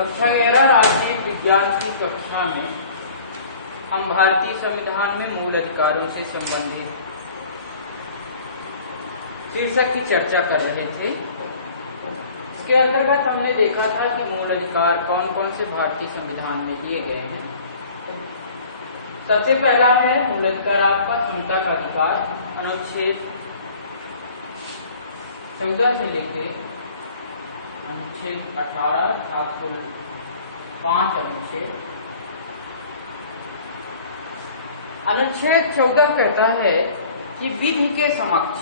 कक्षा 11 राष्ट्रीय विज्ञान की कक्षा में हम भारतीय संविधान में मूल अधिकारों से संबंधित शीर्षक की चर्चा कर रहे थे। इसके अंतर्गत हमने देखा था कि मूल अधिकार कौन कौन से भारतीय संविधान में दिए गए हैं। सबसे पहला है मूल अधिकार आपका समता का अधिकार, अनुच्छेद 14 से लेकर अनुच्छेद 18 आपको 5 अनुच्छेद। अनुच्छेद 14 कहता है कि विधि के समक्ष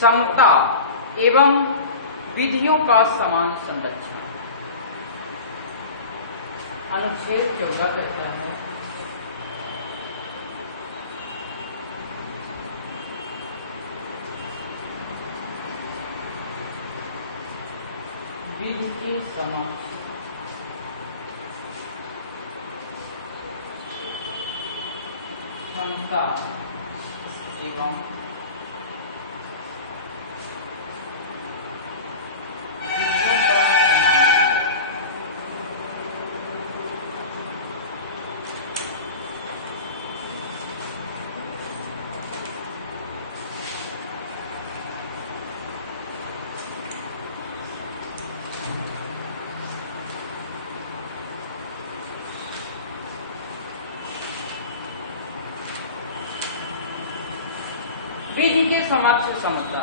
समता एवं विधियों का समान संरक्षण। अनुच्छेद 14 कहता है विधि के समक्ष समता एवं विधि के समक्ष समता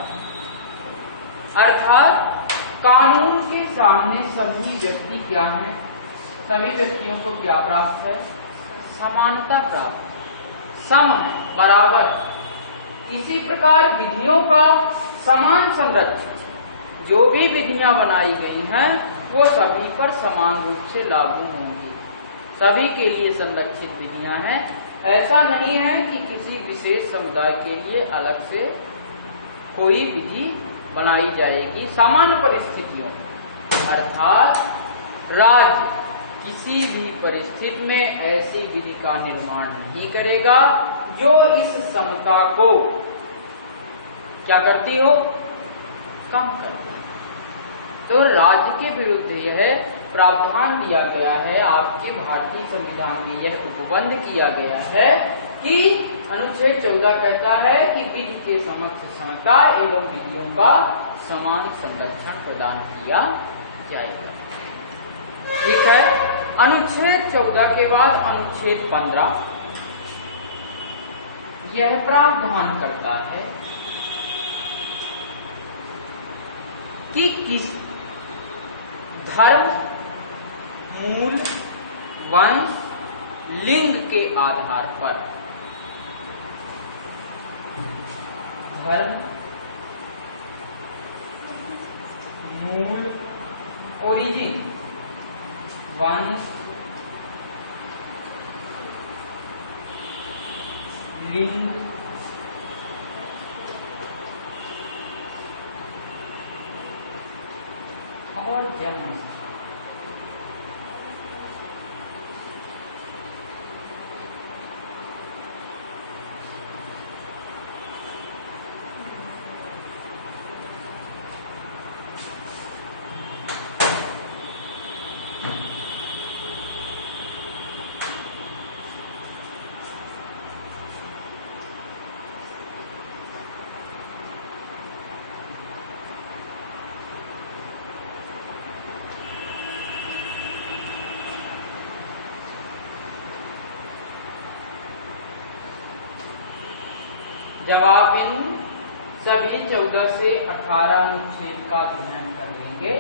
अर्थात कानून के सामने सभी व्यक्ति क्या है, सभी व्यक्तियों को क्या प्राप्त है, समानता प्राप्त, सम है, बराबर। इसी प्रकार विधियों का समान संरक्षण, जो भी विधियां बनाई गई हैं वो सभी पर समान रूप से लागू होंगी, सभी के लिए संरक्षित विधियां हैं। ऐसा नहीं है कि किसी विशेष समुदाय के लिए अलग से कोई विधि बनाई जाएगी। सामान्य परिस्थितियों अर्थात राज्य किसी भी परिस्थिति में ऐसी विधि का निर्माण नहीं करेगा जो इस समता को क्या करती हो, कम करती हो। तो राज्य के विरुद्ध यह प्रावधान दिया गया है, आपके भारतीय संविधान में यह उपबंध किया गया है कि अनुच्छेद 14 कहता है कि विधि के समक्ष समता एवं विधियों का समान संरक्षण प्रदान किया जाएगा। ठीक है। अनुच्छेद 14 के बाद अनुच्छेद 15 यह प्रावधान करता है कि किस धर्म, मूल, वंश, लिंग के आधार पर धर्म, मूल, ओरिजिन, वंश, लिंग, और जन्म जब आप इन सभी 14 से 18 अनुच्छेद का अध्ययन कर लेंगे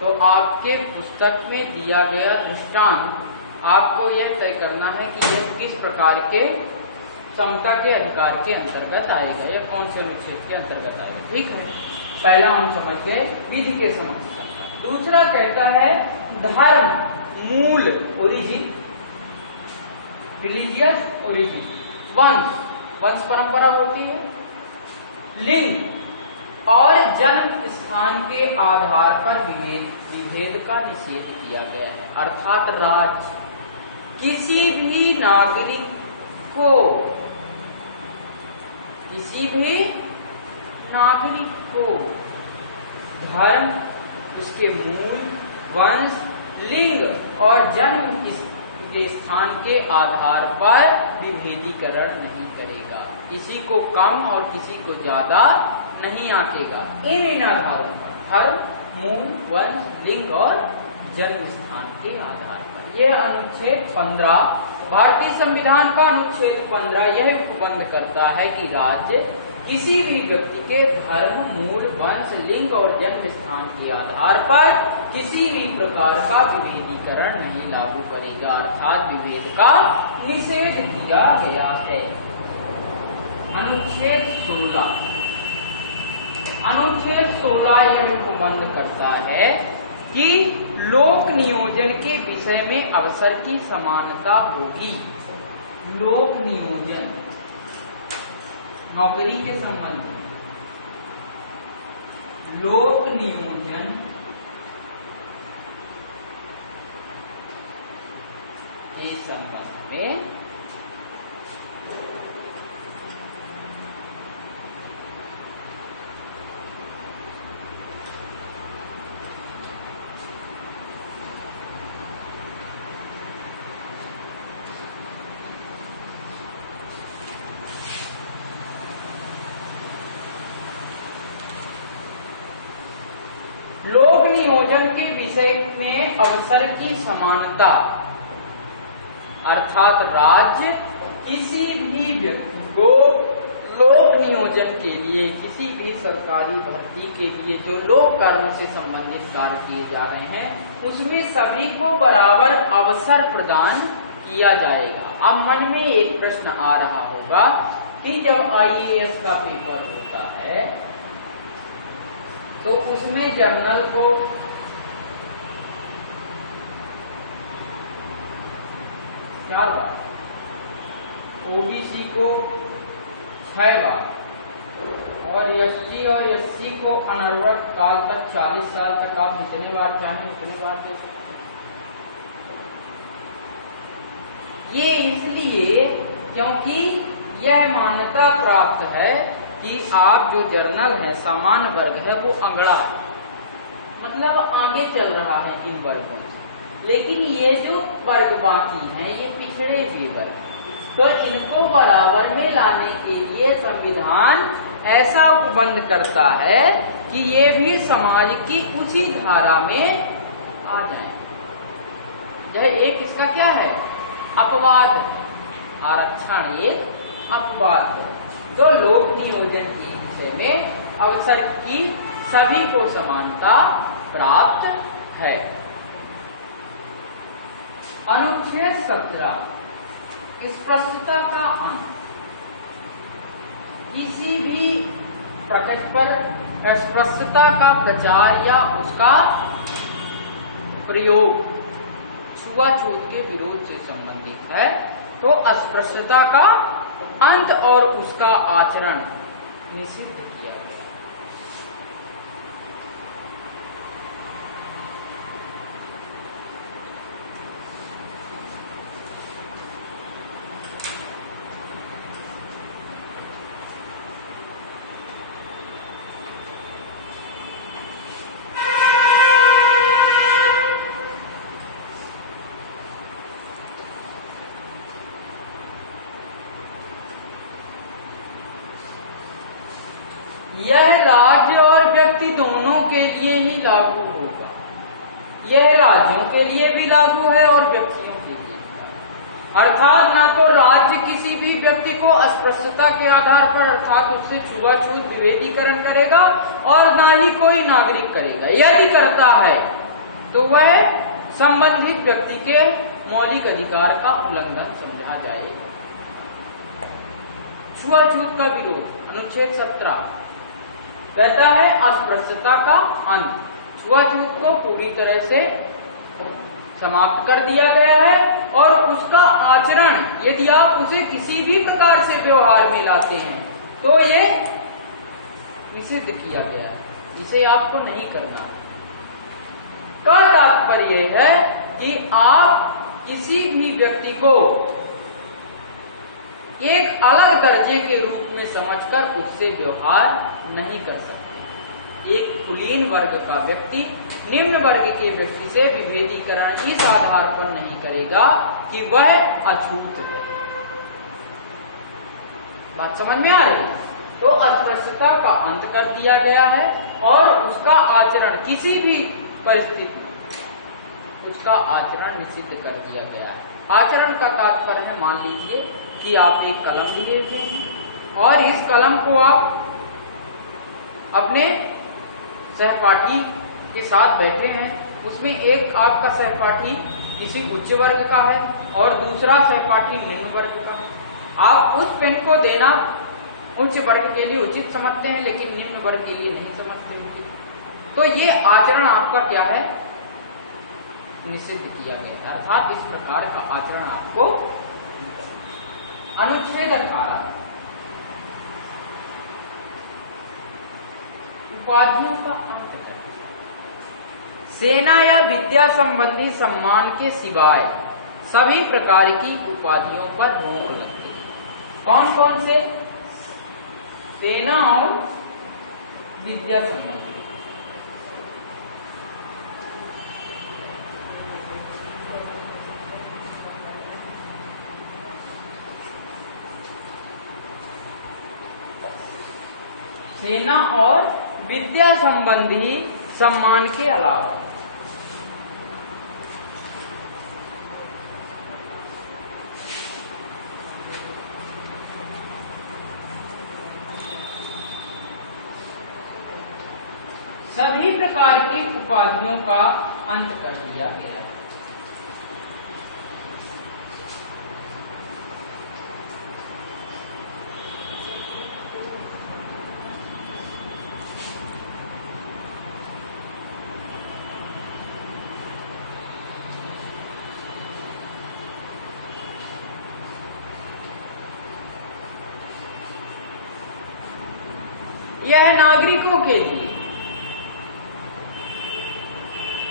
तो आपके पुस्तक में दिया गया दृष्टांत आपको यह तय करना है कि यह किस प्रकार के समता के अधिकार के अंतर्गत आएगा या कौन से अनुच्छेद के अंतर्गत आएगा। ठीक है। पहला हम समझ गए विधि के समक्ष समता। दूसरा कहता है धर्म, मूल, ओरिजिन, रिलीजियस ओरिजिन, वंश, वंश परंपरा होती है, लिंग और जन्म स्थान के आधार पर विभेद का निषेध किया गया है। अर्थात राज्य किसी भी नागरिक को, किसी भी नागरिक को धर्म, उसके मूल, वंश, लिंग और जन्म के स्थान के आधार पर विभेदीकरण नहीं करेगा। किसी को कम और किसी को ज्यादा नहीं आंकेगा। इन आधारों पर धर्म, मूल, वंश, लिंग और जन्म स्थान के आधार पर। यह अनुच्छेद 15 भारतीय संविधान का अनुच्छेद 15 यह उपबंध करता है कि राज्य किसी भी व्यक्ति के धर्म, मूल, वंश, लिंग और जन्म स्थान के आधार पर किसी भी प्रकार का विभेदीकरण नहीं लागू करेगा, अर्थात विभेद का निषेध किया गया है। अनुच्छेद 16 यह उपबंध करता है कि लोक नियोजन के विषय में अवसर की समानता होगी। लोक नियोजन नौकरी के संबंध में, लोक नियोजन के संबंध में लोक नियोजन के विषय में अवसर की समानता, अर्थात राज्य किसी भी व्यक्ति को लोक नियोजन के लिए, किसी भी सरकारी भर्ती के लिए जो लोक कर्म से संबंधित कार्य किए जा रहे हैं, उसमें सभी को बराबर अवसर प्रदान किया जाएगा। अब मन में एक प्रश्न आ रहा होगा कि जब IAS का पेपर होता है तो उसमें जर्नल को 4 बार, OBC को 6 बार और ST और SC को अनवरत काल तक 40 साल तक आप जितने बार चाहें उतने बार दे सकते हैं। ये इसलिए क्योंकि यह मान्यता प्राप्त है कि आप जो जर्नल है, सामान्य वर्ग है, वो अगड़ा है, मतलब आगे चल रहा है इन वर्गों से। लेकिन ये जो वर्ग बाकी हैं, ये पिछड़े हुए वर्ग, तो इनको बराबर में लाने के लिए संविधान ऐसा उपबंध करता है कि ये भी समाज की उसी धारा में आ जाए। यह एक इसका क्या है? अपवाद है। आरक्षण एक अपवाद है। तो लोक नियोजन के विषय में अवसर की सभी को समानता प्राप्त है। अनुच्छेद 17 स्पष्टता का अंत। किसी भी प्रकट पर स्पष्टता का प्रचार या उसका प्रयोग छुआछूत के विरोध से संबंधित है, तो अस्पृश्यता का अंत और उसका आचरण निषिद्ध किया गया। यह राज्य और व्यक्ति दोनों के लिए ही लागू होगा। यह राज्यों के लिए भी लागू है और व्यक्तियों के लिए भी। अर्थात ना तो राज्य किसी भी व्यक्ति को अस्पृश्यता के आधार पर अर्थात उससे छुआछूत विभेदीकरण करेगा और ना ही कोई नागरिक करेगा। यदि करता है तो वह संबंधित व्यक्ति के मौलिक अधिकार का उल्लंघन समझा जाएगा। छुआछूत का विरोध। अनुच्छेद 17 कहता है अस्पृश्यता का अंत। छुआछूत को पूरी तरह से समाप्त कर दिया गया है और उसका आचरण यदि आप उसे किसी भी प्रकार से व्यवहार में लाते हैं तो ये निषिद्ध किया गया है। इसे आपको नहीं करना। का तात्पर्य है कि आप किसी भी व्यक्ति को एक अलग दर्जे के रूप में समझकर उससे व्यवहार नहीं कर सकते। एक कुलीन वर्ग का व्यक्ति निम्न वर्ग के व्यक्ति से विभेदीकरण इस आधार पर नहीं करेगा कि वह अछूत है। बात समझ में आ रही है? तो अस्पृश्यता का अंत कर दिया गया है और उसका आचरण किसी भी परिस्थिति में उसका आचरण निषिद्ध कर दिया गया है। आचरण का तात्पर्य है, मान लीजिए कि आप एक कलम लिए हुए हैं और इस कलम को आप अपने सहपाठी के साथ बैठे हैं, उसमें एक आपका सहपाठी किसी उच्च वर्ग का है और दूसरा सहपाठी निम्न वर्ग का। आप उस पेन को देना उच्च वर्ग के लिए उचित समझते हैं लेकिन निम्न वर्ग के लिए नहीं समझते उचित। तो ये आचरण आपका क्या है? निषिद्ध किया गया है। अर्थात इस प्रकार का आचरण आपको अनुच्छेद 18 उपाधियों का अंत कर, सेना या विद्या संबंधी सम्मान के सिवाय सभी प्रकार की उपाधियों पर रोक लगती है। कौन कौन से? सेना और विद्या संबंधी। सेना और विद्या संबंधी सम्मान के अलावा सभी प्रकार की उपाधियों का अंत कर दिया गया है। यह नागरिकों के लिए,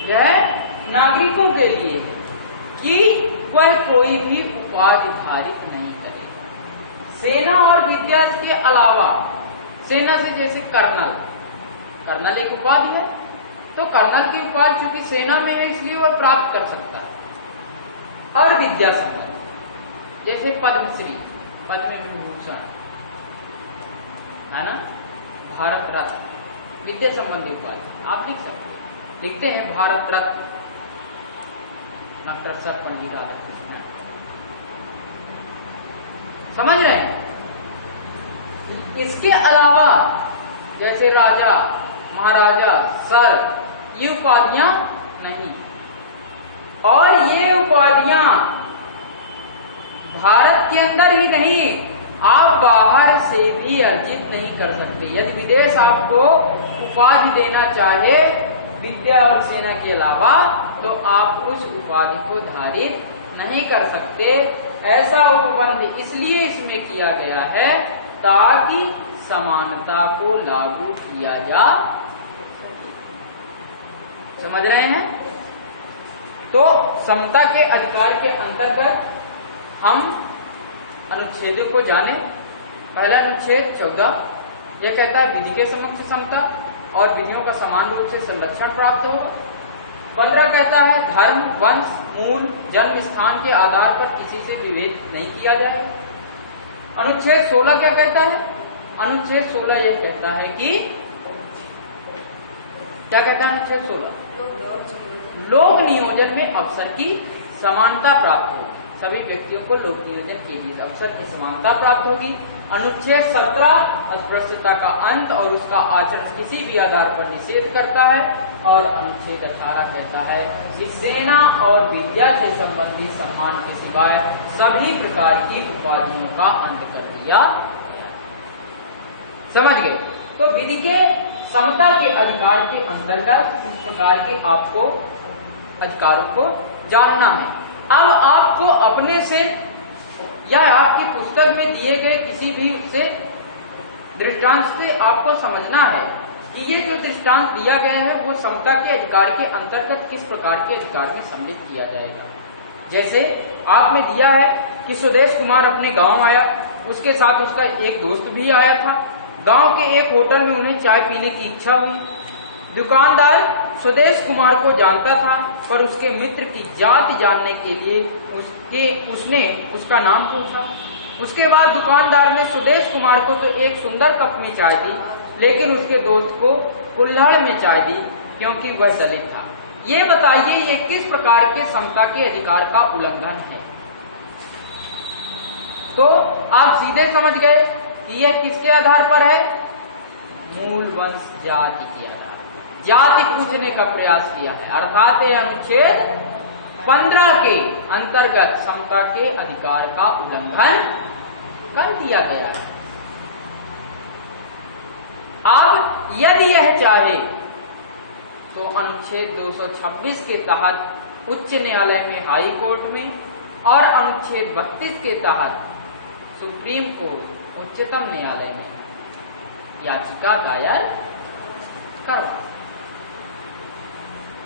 यह नागरिकों के लिए कि वह कोई भी उपाधि धारित नहीं करेगा। सेना और विद्या के अलावा, सेना से जैसे कर्नल, कर्नल एक उपाधि है, तो कर्नल की उपाधि चूंकि सेना में है इसलिए वह प्राप्त कर सकता है। और विद्या संबंधी जैसे पद्मश्री, पद्म विभूषण है ना, भारत रत्न, विद्या संबंधी उपाधि आप लिख सकते हैं। लिखते हैं भारत रत्न डॉक्टर सर्वपल्ली राधाकृष्णन। समझ रहे हैं? इसके अलावा जैसे राजा, महाराजा, सर, ये उपाधियां नहीं। और ये उपाधियां भारत के अंदर ही नहीं, आप बाहर से भी अर्जित नहीं कर सकते। यदि विदेश आपको उपाधि देना चाहे विद्या और सेना के अलावा, तो आप उस उपाधि को धारित नहीं कर सकते। ऐसा उपबंध इसलिए इसमें किया गया है ताकि समानता को लागू किया जा सके। समझ रहे हैं? तो समता के अधिकार के अंतर्गत हम अनुच्छेदों को जाने। पहला अनुच्छेद 14 यह कहता है विधि के समक्ष समता और विधियों का समान रूप से संरक्षण प्राप्त होगा। 15 कहता है धर्म, वंश, मूल, जन्म स्थान के आधार पर किसी से विभेद नहीं किया जाएगा। अनुच्छेद 16 क्या कहता है? अनुच्छेद 16 यह कहता है कि क्या कहता है अनुच्छेद 16? लोक नियोजन में अवसर की समानता प्राप्त होगी। सभी व्यक्तियों को लोक नियोजन के लिए अवसर की समानता प्राप्त होगी। अनुच्छेद 17 अस्पृश्यता का अंत और उसका आचरण किसी भी आधार पर निषेध करता है। और अनुच्छेद 18 कहता है कि सेना और विद्या से संबंधित सम्मान के सिवाय सभी प्रकार की उपाधियों का अंत कर दिया गया। समझ गए? तो विधि के समता के अधिकार के अंतर्गत इस प्रकार के आपको अधिकारों को जानना है। अब आपको अपने से या आपकी पुस्तक में दिए गए किसी भी उससे दृष्टांत से आपको समझना है कि ये जो दृष्टांत दिया गया है वो समता के अधिकार के अंतर्गत किस प्रकार के अधिकार में सम्मिलित किया जाएगा। जैसे आपने दिया है कि सुदेश कुमार अपने गांव आया, उसके साथ उसका एक दोस्त भी आया था। गांव के एक होटल में उन्हें चाय पीने की इच्छा हुई। दुकानदार स्वदेश कुमार को जानता था, पर उसके मित्र की जाति जानने के लिए उसने उसका नाम पूछा। उसके बाद दुकानदार ने स्वदेश कुमार को तो एक सुंदर कप में चाय दी, लेकिन उसके दोस्त को कुल्हड़ में चाय दी, क्योंकि वह दलित था। ये बताइए, ये किस प्रकार के समता के अधिकार का उल्लंघन है? तो आप सीधे समझ गए कि यह किसके आधार पर है? मूल वंश जाति के आधार पर जाति पूछने का प्रयास किया है, अर्थात यह अनुच्छेद 15 के अंतर्गत समता के अधिकार का उल्लंघन कर दिया गया है। अब यदि यह चाहे तो अनुच्छेद 226 के तहत उच्च न्यायालय में, हाई कोर्ट में, और अनुच्छेद 32 के तहत सुप्रीम कोर्ट, उच्चतम न्यायालय में याचिका दायर करवा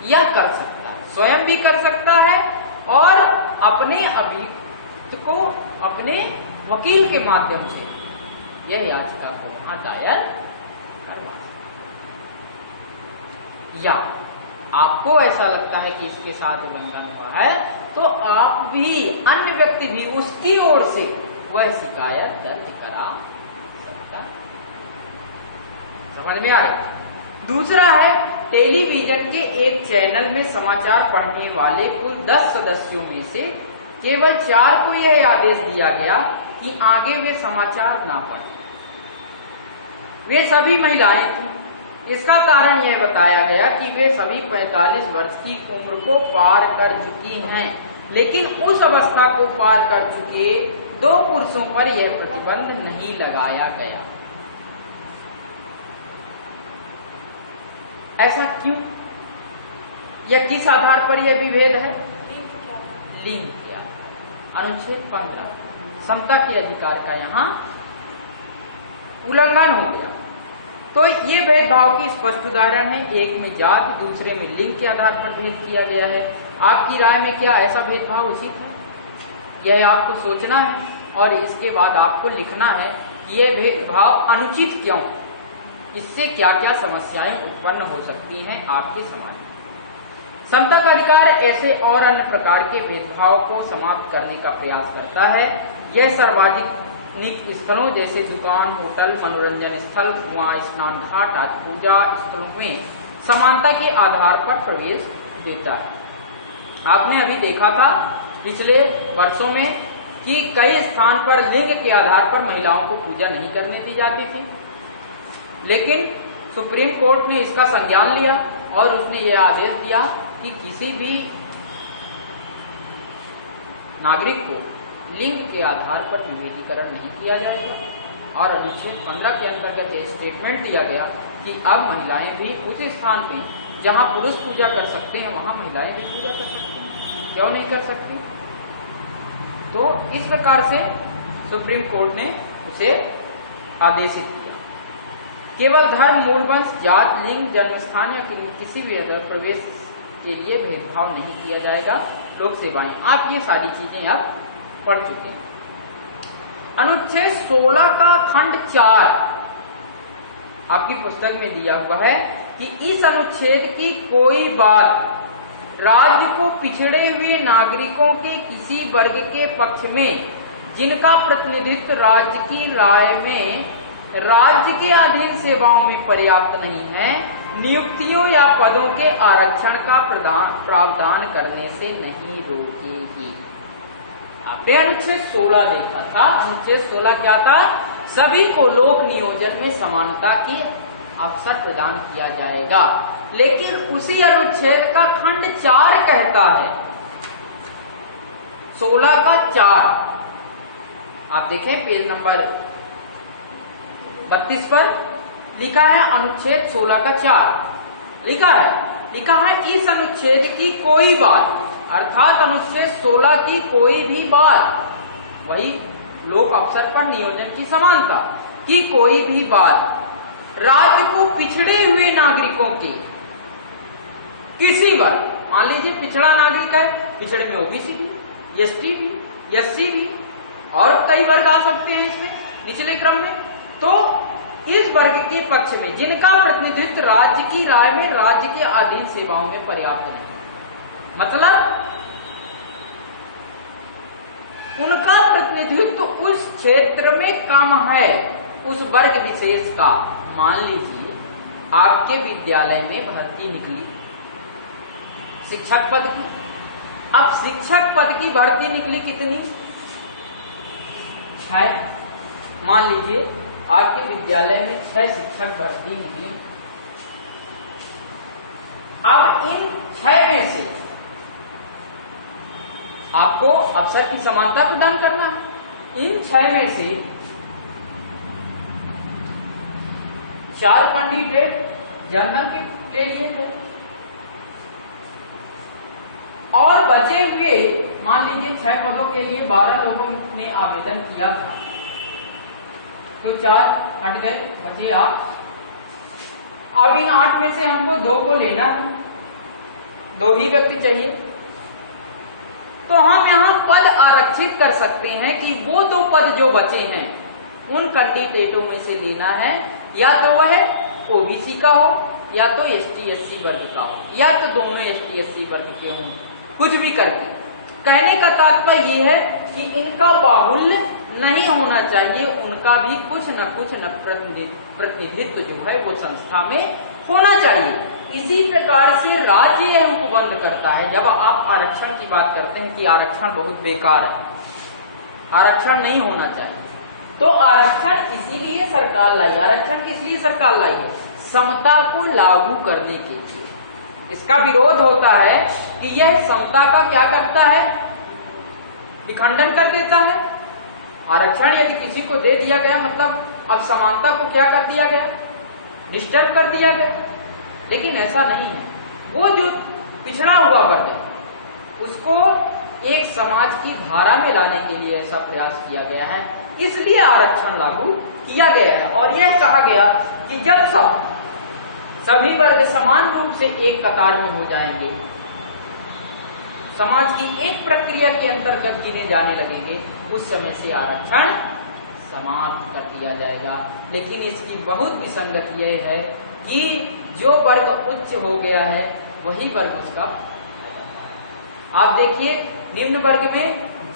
या कर सकता है, स्वयं भी कर सकता है और अपने अभियुक्त को अपने वकील के माध्यम से यह याचिका को वहां दायर करवा सकता है। या आपको ऐसा लगता है कि इसके साथ उल्लंघन हुआ है, तो आप भी, अन्य व्यक्ति भी उसकी ओर से वह शिकायत दर्ज करा सकता। समझ में आ रही? दूसरा है, टेलीविजन के एक चैनल में समाचार पढ़ने वाले कुल 10 सदस्यों में से केवल 4 को यह आदेश दिया गया कि आगे वे समाचार ना पढ़ें। वे सभी महिलाएं थीं। इसका कारण यह बताया गया कि वे सभी 45 वर्ष की उम्र को पार कर चुकी हैं, लेकिन उस अवस्था को पार कर चुके 2 पुरुषों पर यह प्रतिबंध नहीं लगाया गया। ऐसा क्यों या किस आधार पर यह विभेद है? लिंग के आधार। अनुच्छेद 15 समता के अधिकार का यहाँ उल्लंघन हो गया। तो ये भेदभाव की स्पष्ट उदाहरण है। एक में जाति, दूसरे में लिंग के आधार पर भेद किया गया है। आपकी राय में क्या ऐसा भेदभाव उचित है? यह आपको सोचना है और इसके बाद आपको लिखना है कि यह भेदभाव अनुचित क्यों, इससे क्या क्या समस्याएं उत्पन्न हो सकती हैं आपके समाज में। समता का अधिकार ऐसे और अन्य प्रकार के भेदभाव को समाप्त करने का प्रयास करता है। यह सार्वजनिक स्थलों जैसे दुकान, होटल, मनोरंजन स्थल, कुआं, स्नान घाट आदि पूजा स्थलों में समानता के आधार पर प्रवेश देता है। आपने अभी देखा था पिछले वर्षों में कि कई स्थान पर लिंग के आधार पर महिलाओं को पूजा नहीं करने दी जाती थी, लेकिन सुप्रीम कोर्ट ने इसका संज्ञान लिया और उसने यह आदेश दिया कि किसी भी नागरिक को लिंग के आधार पर विभेदीकरण नहीं किया जाएगा। और अनुच्छेद 15 के अंतर्गत यह स्टेटमेंट दिया गया कि अब महिलाएं भी उस स्थान पे जहां पुरुष पूजा कर सकते हैं वहां महिलाएं भी पूजा कर सकती हैं। क्यों नहीं कर सकती? तो इस प्रकार से सुप्रीम कोर्ट ने उसे आदेशित किया। केवल धर्म, मूल वंश, जात, लिंग, जन्मस्थान या किसी भी अदर प्रवेश के लिए भेदभाव नहीं किया जाएगा। लोक सेवाएं, आप ये सारी चीजें आप पढ़ चुके हैं। अनुच्छेद 16 का खंड 4 आपकी पुस्तक में दिया हुआ है कि इस अनुच्छेद की कोई बात राज्य को पिछड़े हुए नागरिकों के किसी वर्ग के पक्ष में जिनका प्रतिनिधित्व राज्य की राय में राज्य के अधीन सेवाओं में पर्याप्त नहीं है, नियुक्तियों या पदों के आरक्षण का प्रावधान करने से नहीं रोकेगी। आपने अनुच्छेद 16 देखा था। अनुच्छेद 16 क्या था? सभी को लोक नियोजन में समानता की अवसर प्रदान किया जाएगा। लेकिन उसी अनुच्छेद का खंड 4 कहता है, 16 का 4, आप देखें पेज नंबर 32 पर लिखा है अनुच्छेद 16 का 4 लिखा है इस अनुच्छेद की कोई बात, अर्थात अनुच्छेद 16 की कोई भी बात, वही लोक अवसर पर नियोजन की समानता की कोई भी बात राज्य को पिछड़े हुए नागरिकों के किसी वर्ग, मान लीजिए पिछड़ा नागरिक है, पिछड़े में ओबीसी भी, एसटी भी, एससी भी और कई वर्ग आ सकते हैं इसमें निचले क्रम में, तो इस वर्ग के पक्ष में जिनका प्रतिनिधित्व राज्य की राय में राज्य के अधीन सेवाओं में पर्याप्त नहीं, मतलब उनका प्रतिनिधित्व उस क्षेत्र में कम है, उस वर्ग विशेष का। मान लीजिए आपके विद्यालय में भर्ती निकली शिक्षक पद की। अब शिक्षक पद की भर्ती निकली कितनी? 6। मान लीजिए आपके विद्यालय में 6 शिक्षक भर्ती निकली। अब इन 6 में से आपको अवसर की समानता प्रदान करना है। इन 6 में से 4 कैंडिडेट जनरल के लिए थे और बचे हुए मान लीजिए 6 पदों के लिए 12 लोगों ने आवेदन किया, तो 4 हट गए, बचे 8। अब इन 8 में से हमको 2 को लेना है, 2 ही व्यक्ति चाहिए, तो हम यहाँ पद आरक्षित कर सकते हैं कि वो 2 पद जो बचे हैं उन कैंडिडेटों में से लेना है, या तो वह ओबीसी का हो या तो एसटी एससी वर्ग का हो, या तो दोनों एसटी एससी वर्ग के हों, कुछ भी करके। कहने का तात्पर्य ये है कि इनका बाहुल्य नहीं होना चाहिए, उनका भी कुछ न प्रतिनिधित्व जो है वो संस्था में होना चाहिए। इसी प्रकार से राज्य यह उपबंध करता है। जब आप आरक्षण की बात करते हैं कि आरक्षण बहुत बेकार है, आरक्षण नहीं होना चाहिए, तो आरक्षण इसीलिए सरकार लाई। आरक्षण किस लिए सरकार लाई है? समता को लागू करने के लिए। इसका विरोध होता है कि यह समता का क्या करता है? विखंडन कर देता है। आरक्षण यदि किसी को दे दिया गया मतलब अब समानता को क्या कर दिया गया? डिस्टर्ब कर दिया गया। लेकिन ऐसा नहीं है। वो जो पिछड़ा हुआ वर्ग है उसको एक समाज की धारा में लाने के लिए ऐसा प्रयास किया गया है, इसलिए आरक्षण लागू किया गया है। और यह कहा गया कि जब सभी वर्ग समान रूप से एक कतार में हो जाएंगे, समाज की एक प्रक्रिया के अंतर्गत गिने जाने लगेंगे, उस समय से आरक्षण समाप्त कर दिया जाएगा। लेकिन इसकी बहुत विसंगति यह है कि जो वर्ग उच्च हो गया है वही वर्ग उसका आप देखिए निम्न वर्ग में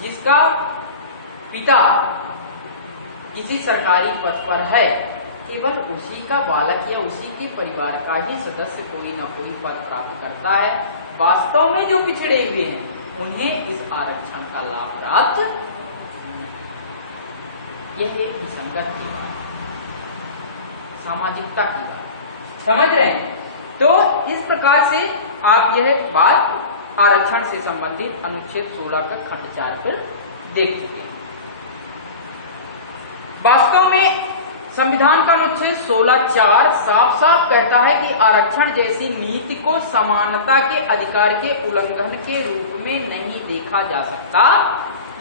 जिसका पिता किसी सरकारी पद पर है, केवल उसी का बालक या उसी के परिवार का ही सदस्य कोई न कोई पद प्राप्त करता है। वास्तव में जो पिछड़े हुए हैं उन्हें इस आरक्षण का लाभ प्राप्त, यह एक विसंगत की बात, सामाजिकता की बात, समझ रहे हैं? तो इस प्रकार से आप यह बात आरक्षण से संबंधित अनुच्छेद 16 का खंड 4 पर देख चुके हैं। वास्तव में संविधान का अनुच्छेद 16(4) साफ साफ कहता है कि आरक्षण जैसी नीति को समानता के अधिकार के उल्लंघन के रूप में नहीं देखा जा सकता।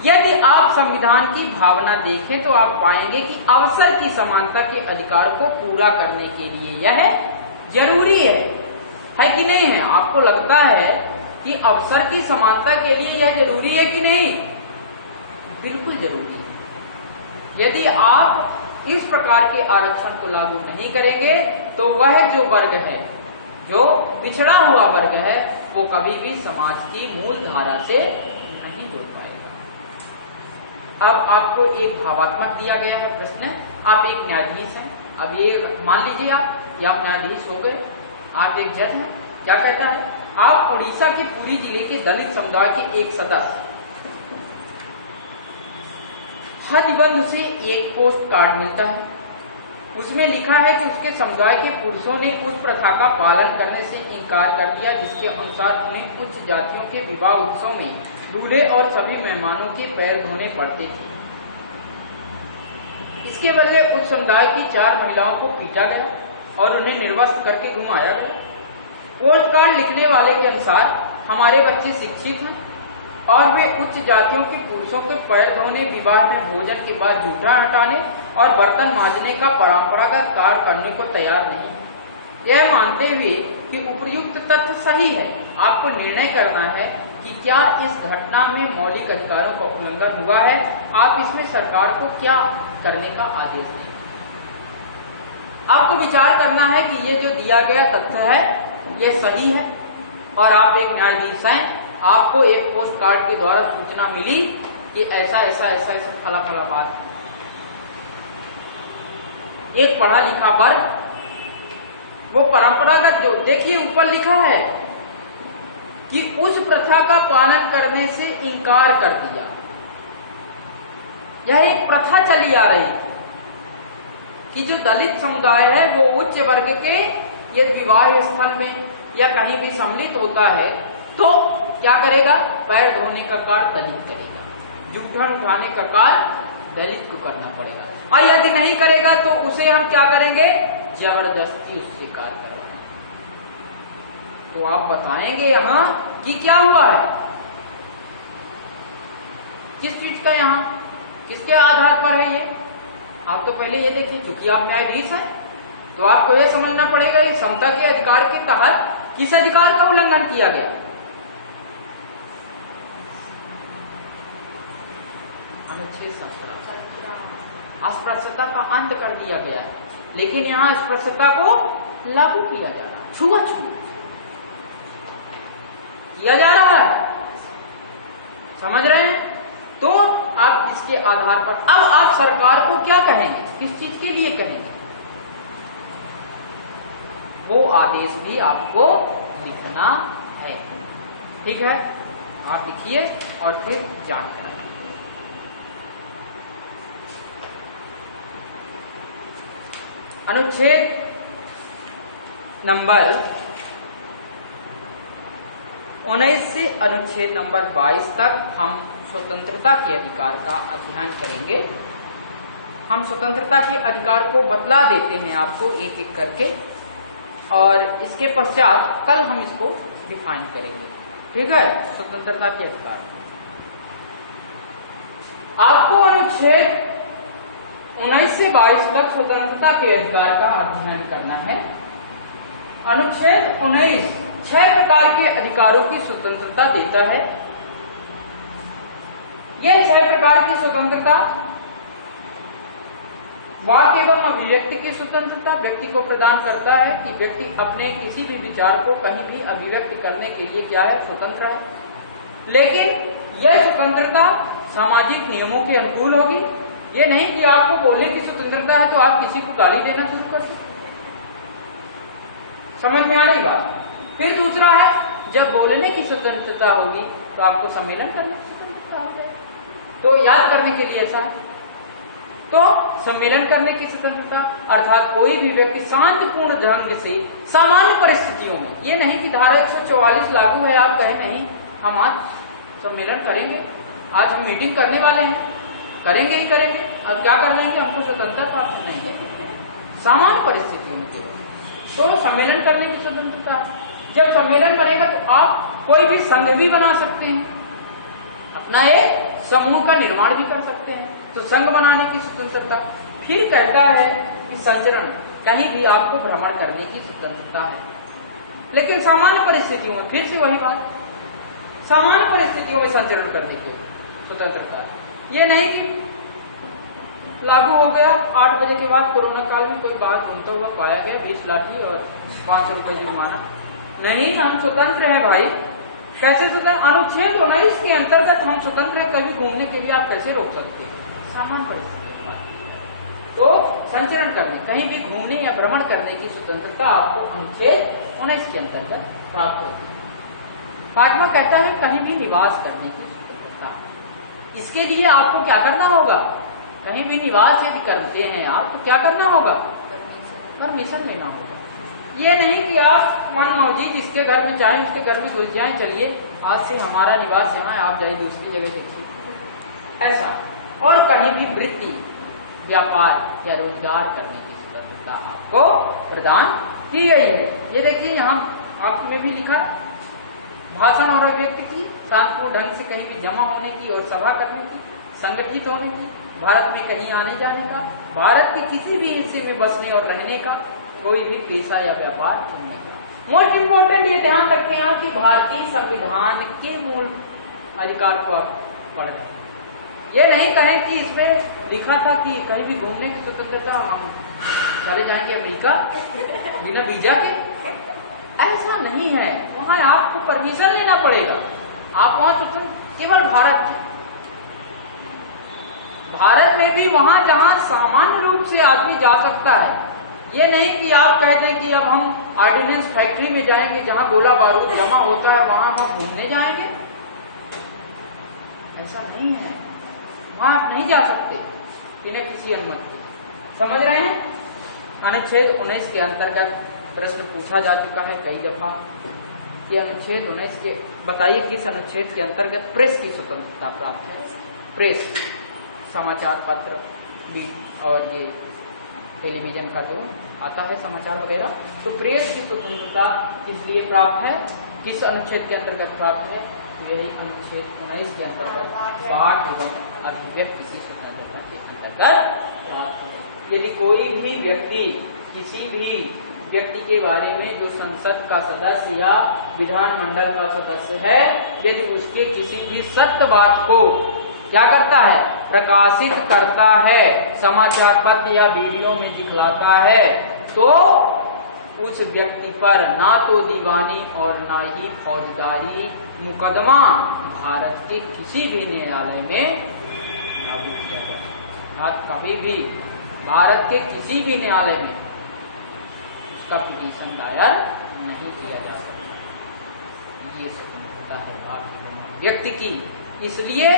यदि आप संविधान की भावना देखें तो आप पाएंगे कि अवसर की समानता के अधिकार को पूरा करने के लिए यह जरूरी है कि नहीं है? आपको लगता है कि अवसर की समानता के लिए यह जरूरी है कि नहीं? बिल्कुल जरूरी है। यदि आप इस प्रकार के आरक्षण को लागू नहीं करेंगे तो वह जो वर्ग है, जो पिछड़ा हुआ वर्ग है, वो कभी भी समाज की मूल धारा से नहीं जुड़ पाएगा। अब आपको एक भावात्मक दिया गया है प्रश्न। आप एक न्यायाधीश हैं, अब ये मान लीजिए आप न्यायाधीश हो गए, आप एक जज हैं। क्या कहता है? आप उड़ीसा के पुरी जिले के दलित समुदाय के एक सदस्य, हदिबंध से एक पोस्ट कार्ड मिलता है। उसमें लिखा है कि उसके समुदाय के पुरुषों ने उस प्रथा का पालन करने से इनकार कर दिया जिसके अनुसार उन्हें उच्च जातियों के विवाह उत्सव में दूल्हे और सभी मेहमानों के पैर धोने पड़ते थे। इसके बदले उस समुदाय की 4 महिलाओं को पीटा गया और उन्हें निर्वस्त्र करके घुमाया गया। पोस्ट कार्ड लिखने वाले के अनुसार हमारे बच्चे शिक्षित हैं और वे उच्च जातियों के पुरुषों के पैर धोने, विवाह में भोजन के बाद जूठा हटाने और बर्तन मांजने का परंपरागत कार्य करने को तैयार नहीं। यह मानते हुए कि उपर्युक्त तथ्य सही है, आपको निर्णय करना है कि क्या इस घटना में मौलिक अधिकारों का उल्लंघन हुआ है। आप इसमें सरकार को क्या करने का आदेश दें? आपको विचार करना है कि ये जो दिया गया तथ्य है ये सही है, और आप एक न्यायाधीश हैं, आपको एक पोस्ट कार्ड के द्वारा सूचना मिली कि ऐसा ऐसा ऐसा ऐसा फला फला बात। एक पढ़ा लिखा वर्ग वो परंपरागत जो देखिए ऊपर लिखा है कि उस प्रथा का पालन करने से इनकार कर दिया। यह एक प्रथा चली आ रही कि जो दलित समुदाय है वो उच्च वर्ग के यदि विवाह स्थल में या कहीं भी सम्मिलित होता है तो क्या करेगा, पैर धोने का कार्य दलित करेगा, जूठन उठाने का कार्य दलित को करना पड़ेगा, और यदि नहीं करेगा तो उसे हम क्या करेंगे, जबरदस्ती उससे कार्य करवाएंगे। तो आप बताएंगे यहां कि क्या हुआ है, किस चीज का, यहां किसके आधार पर है ये। आप तो पहले ये देखिए, चूंकि आप न्यायाधीश हैं तो आपको यह समझना पड़ेगा ये समता के अधिकार के तहत किस अधिकार का उल्लंघन किया गया। अनुच्छेद 17 अस्पृश्यता का अंत कर दिया गया है, लेकिन यहां अस्पृश्यता को लागू किया जा रहा है, छुआछूत किया जा रहा है, समझ रहे हैं। तो आप इसके आधार पर अब आप सरकार को क्या कहेंगे, किस चीज के लिए कहेंगे, वो आदेश भी आपको लिखना है। ठीक है, आप लिखिए और फिर जांच कराइए। अनुच्छेद नंबर 19 से अनुच्छेद नंबर 22 तक हम स्वतंत्रता के अधिकार का अध्ययन करेंगे। हम स्वतंत्रता के अधिकार को बतला देते हैं आपको एक एक करके, और इसके पश्चात कल हम इसको डिफाइन करेंगे। ठीक है, स्वतंत्रता के अधिकार आपको अनुच्छेद 19 से 22 तक स्वतंत्रता के अधिकार का अध्ययन करना है। अनुच्छेद 19 6 प्रकार के अधिकारों की स्वतंत्रता देता है। यह 6 प्रकार की स्वतंत्रता वाक एवं अभिव्यक्ति की स्वतंत्रता व्यक्ति को प्रदान करता है कि व्यक्ति अपने किसी भी विचार को कहीं भी अभिव्यक्त करने के लिए क्या है, स्वतंत्र है। लेकिन यह स्वतंत्रता सामाजिक नियमों के अनुकूल होगी। ये नहीं कि आपको बोलने की स्वतंत्रता है तो आप किसी को गाली देना शुरू कर दें। समझ में आ रही बात। फिर दूसरा है, जब बोलने की स्वतंत्रता होगी तो आपको सम्मेलन करने की स्वतंत्रता हो जाएगी। तो याद करने के लिए ऐसा है, तो सम्मेलन करने की स्वतंत्रता अर्थात कोई भी व्यक्ति शांतिपूर्ण ढंग से सामान्य परिस्थितियों में, ये नहीं कि धारा 144 लागू है आप कहें नहीं हम आज सम्मेलन करेंगे, आज हम मीटिंग करने वाले हैं, करेंगे ही करेंगे, अब क्या कर लेंगे, हमको स्वतंत्रता प्राप्त नहीं है। सामान्य परिस्थितियों के तो सम्मेलन करने की स्वतंत्रता। जब सम्मेलन बनेगा तो आप कोई भी संघ भी बना सकते हैं, अपना एक समूह का निर्माण भी कर सकते हैं, तो संघ बनाने की स्वतंत्रता। फिर कहता है कि संचरण, कहीं भी आपको भ्रमण करने की स्वतंत्रता है, लेकिन सामान्य परिस्थितियों में, फिर से वही बात, सामान्य परिस्थितियों में संचरण करने की स्वतंत्रता है। ये नहीं कि लागू हो गया 8 बजे के बाद कोरोना काल में कोई बाहर घूमता हुआ पाया गया, 20 लाठी और 500 रुपये जुर्माना। नहीं, हम स्वतंत्र है भाई। कैसे स्वतंत्र? अनुच्छेद 19 के अंतर्गत हम स्वतंत्र है, कभी घूमने के लिए आप कैसे रोक सकते हैं? सामान्य परिस्थिति की बात की। तो संचरण करने, कहीं भी घूमने या भ्रमण करने की स्वतंत्रता आपको अनुच्छेद 19 के अंतर्गत प्राप्त होती है। 5वां कहता है कहीं भी निवास करने की स्वतंत्रता। इसके लिए आपको क्या करना होगा, कहीं भी निवास यदि करते हैं आप तो क्या करना होगा, परमिशन लेना होगा। ये नहीं कि आप मन मौजी जिसके घर में चाहे उसके घर में घुस जाए, चलिए आज से हमारा निवास यहाँ है, आप जाए दूसरी जगह देखिए, ऐसा। और कहीं भी वृत्ति, व्यापार या रोजगार करने की स्वतंत्रता आपको प्रदान की गई है। ये देखिए यहाँ आपने भी लिखा, भाषण और अभिव्यक्ति की, शांतिपूर्ण ढंग से कहीं भी जमा होने की और सभा करने की, संगठित होने की, भारत में कहीं आने जाने का, भारत के किसी भी हिस्से में बसने और रहने का, कोई भी पेशा या व्यापार चुनने का। मोस्ट इंपोर्टेंट ये ध्यान रखें आप कि भारतीय संविधान के मूल अधिकार को आप पढ़ रहे हैं। ये नहीं कहें कि इसमें लिखा था कि कहीं भी घूमने की स्वतंत्रता हम चले जाएंगे अमेरिका बिना वीजा के? ऐसा नहीं है, वहां आपको परमिशन लेना पड़ेगा। आप वहां स्वतंत्र केवल भारत में भी वहां जहां सामान्य रूप से आदमी जा सकता है, ये नहीं कि आप कहते हैं कि अब हम ऑर्डिनेंस फैक्ट्री में जाएंगे जहां गोला बारूद जमा होता है वहां हम घूमने जाएंगे। ऐसा नहीं है, वहां आप नहीं जा सकते बिना किसी अनुमति। समझ रहे हैं? अनुच्छेद 19 के अंतर्गत प्रश्न पूछा जा चुका है कई दफा कि अनुच्छेद 19 के बताइए किस अनुच्छेद के अंतर्गत प्रेस की स्वतंत्रता प्राप्त है। प्रेस समाचार पत्र भी और ये टेलीविजन का जो आता है समाचार वगैरह, तो प्रेस की स्वतंत्रता इसलिए प्राप्त है, किस अनुच्छेद के अंतर्गत प्राप्त है? यही अनुच्छेद 19 के अंतर्गत वाक एवं अभिव्यक्ति की स्वतंत्रता के अंतर्गत प्राप्त है। यदि कोई भी व्यक्ति किसी भी व्यक्ति के बारे में जो संसद का सदस्य या विधानमंडल का सदस्य है, यदि उसके किसी भी सत्य बात को क्या करता है? प्रकाशित करता है, समाचार पत्र या वीडियो में दिखलाता है, तो उस व्यक्ति पर ना तो दीवानी और ना ही फौजदारी मुकदमा भारत के किसी भी न्यायालय में लागू किया जा सकता है। कभी भी भारत के किसी भी न्यायालय में उसका पिटीशन दायर नहीं किया जा सकता। ये स्वतंत्रता है भारतीय व्यक्ति की। इसलिए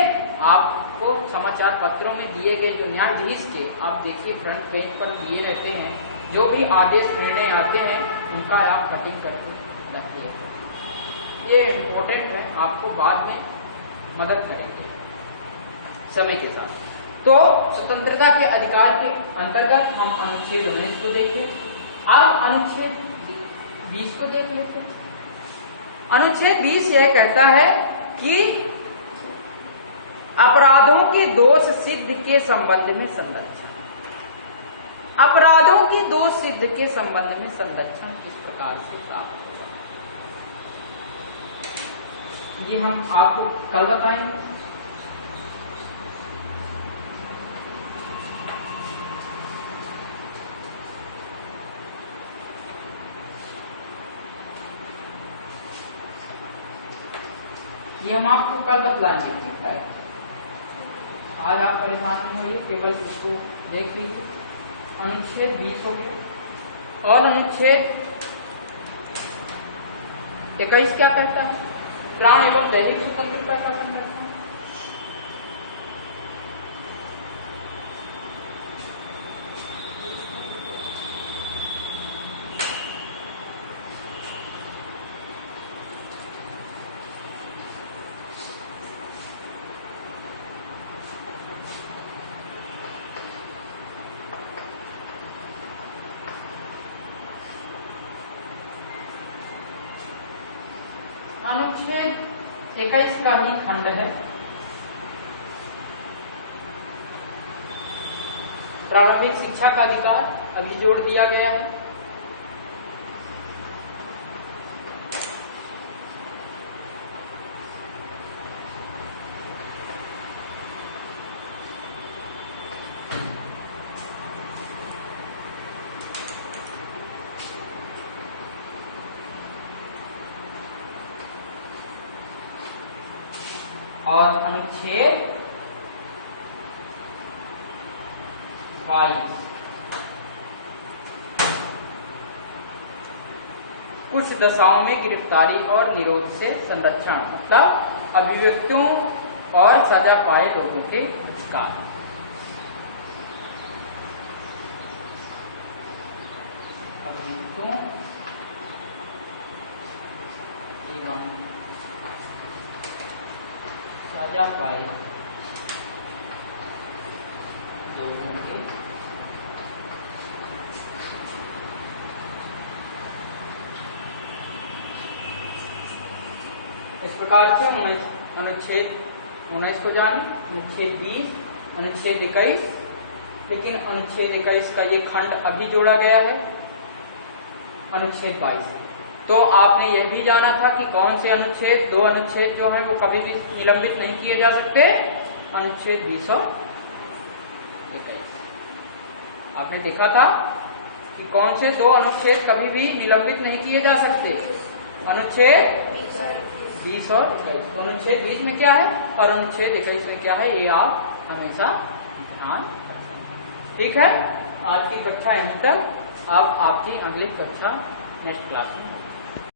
आपको समाचार पत्रों में दिए गए जो न्यायाधीश के आप देखिए फ्रंट पेज पर दिए रहते हैं, जो भी आदेश निर्णय आते हैं उनका आप कटिंग करके रखिए। ये इम्पोर्टेंट है, आपको बाद में मदद करेंगे समय के साथ। तो स्वतंत्रता के अधिकार के अंतर्गत हम अनुच्छेद 19 को देखें। अब अनुच्छेद 20 को देख लेते हैं। अनुच्छेद 20 यह कहता है कि अपराधों के दोष सिद्ध के संबंध में संरक्षण। अपराधों के दोष सिद्ध के संबंध में संरक्षण किस प्रकार से प्राप्त होगा, ये हम आपको कल बताएंगे। ये हम आपको कल बतलाएंगे। आज आप परेशान नहीं होइए, केवल इसको देख लीजिए। अनुच्छेद 20 हो गया। और अनुच्छेद 21 क्या कहता है? प्राण एवं दैहिक स्वतंत्रता का संरक्षण। अनुच्छेद 21 का ही खंड है। प्रारंभिक शिक्षा का अधिकार अभी जोड़ दिया गया है। और अनुच्छेद 22 कुछ दशाओं में गिरफ्तारी और निरोध से संरक्षण, मतलब अभिव्यक्तियों और सजा पाए लोगों के अधिकार। सजा पाए लोगों के इस प्रकार से अनुच्छेद 19 को जाने, अनुच्छेद 20, अनुच्छेद 21, लेकिन अनुच्छेद 21 का ये खंड अभी जोड़ा गया है अनुच्छेद 22 से। तो आपने यह भी जाना था कि कौन से अनुच्छेद, दो अनुच्छेद जो है वो कभी भी निलंबित नहीं किए जा सकते, अनुच्छेद 20 और 21 आपने देखा था। कि कौन से दो अनुच्छेद कभी भी निलंबित नहीं किए जा सकते? अनुच्छेद 20 और 21। तो अनुच्छेद 20 में क्या है और अनुच्छेद 21 में क्या है, ये आप हमेशा ध्यान रखें। ठीक है, आज की कक्षा यहीं तक। अब आपकी अगली कक्षा नेक्स्ट क्लास में होगी।